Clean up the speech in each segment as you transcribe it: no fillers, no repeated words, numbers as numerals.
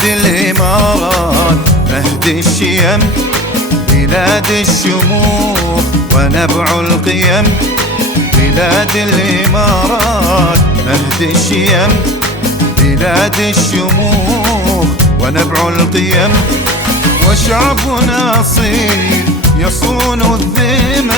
بلاد الإمارات مهد الشيم، بلاد الشموخ ونبع القيم. بلاد الإمارات مهد الشيم، بلاد الشموخ ونبع القيم. وشعبنا أصيل يصون الذمم،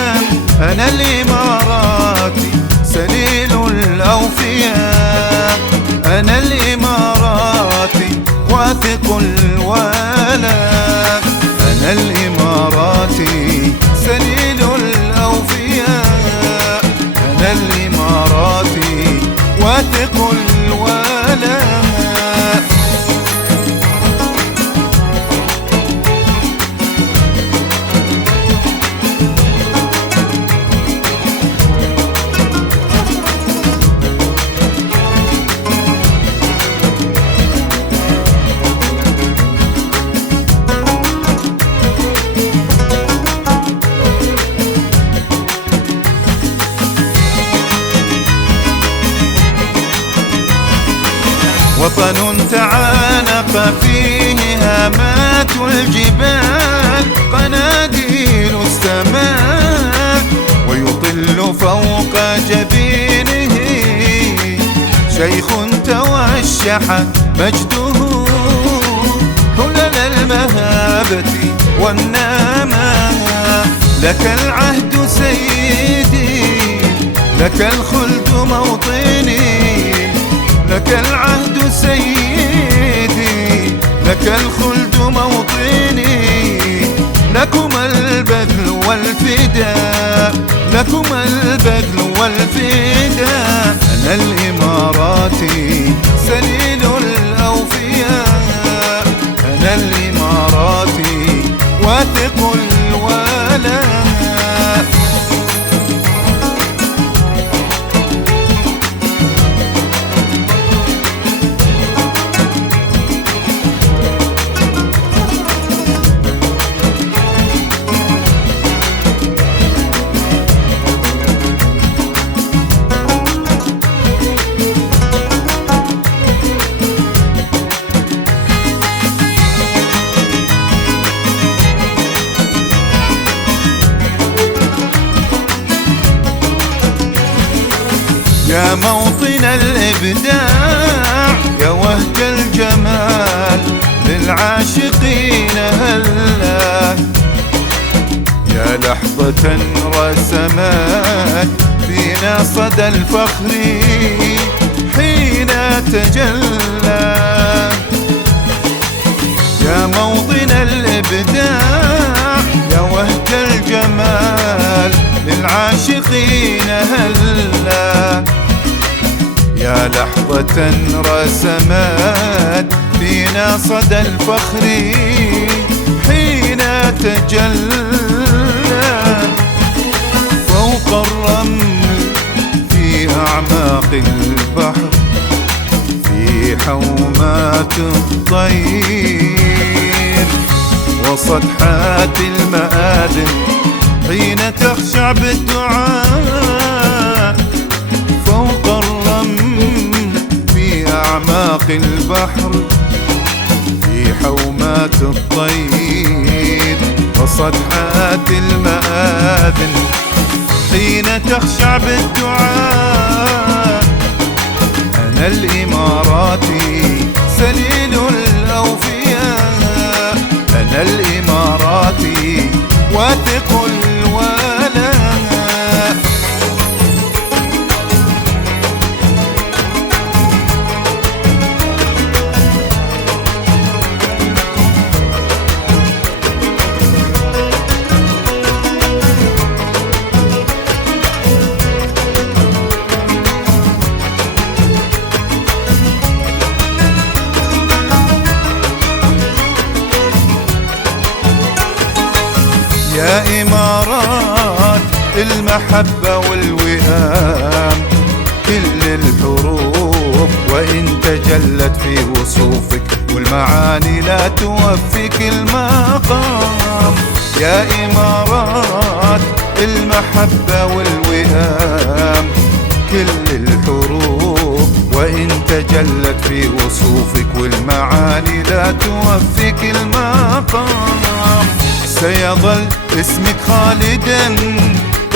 أنا الإماراتي سليل الأوفياء. أنا الإماراتي واثق الولاء، أنا الإماراتي سليل الأوفياء. أنا الإماراتي واثق الولاء. وطن تعانق فيه هامات الجبال، قناديل السماء ويطل فوق جبينه شيخ توشح مجده حلل المهابة والنماء. لك العهد سيدي، لك الخلد موطني، لك العهد سيدي، لك الخلد موطني. لكما البذل والفداء، لكما البذل والفداء. أنا الإماراتي سليل الأوفياء، أنا الإماراتي واثق الولاء. يا موطن الإبداع، يا وهج الجمال للعاشقين هلا. يا لحظة رسمت فينا صدى الفخر حين تجلى. يا موطن الإبداع، يا وهج الجمال للعاشقين هلا. يا لحظة رسمت فينا صدى الفخر حين تجلى. فوق الرمل في أعماق البحر، في حومات الطير وصدحات المآذن حين تخشع بالدعاء. فوق الرمل في أعماق البحر، في حومات الطير وصدحات المآذن حين تخشع بالدعاء. أنا الإماراتي سليل الأوفياء، أنا الإماراتي واثق الولاء. يا إمارات المحبة والوئام، كل الحروف وإن تجلت في وصوفك والمعاني لا توفيك المقام. يا إمارات المحبة والوئام، كل الحروف وإن تجلت في وصوفك والمعاني لا توفيك المقام. سيظل اسمك خالدا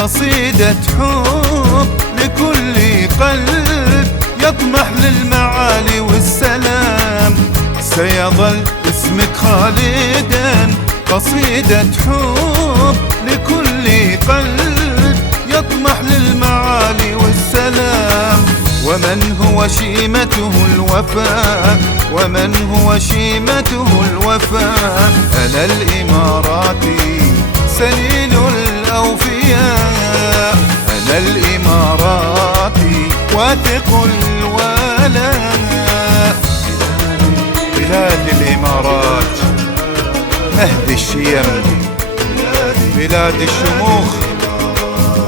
قصيدة حب لكل قلب يطمح للمعالي والسلام. سيظل اسمك خالدا قصيدة حب لكل قلب يطمح للمعالي والسلام. ومن هو شيمته الوفاء، ومن هو شيمته الوفاء، أنا الإماراتي سليل الأوفياء. أنا الإماراتي واثق الولاء. بلاد الإمارات مهد الشيم، بلاد الشموخ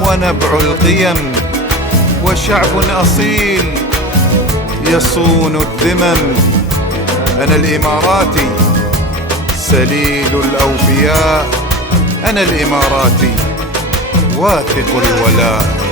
ونبع القيم، وشعب أصيل يصون الذمم. أنا الإماراتي سليل الأوفياء، أنا الإماراتي واثق الولاء.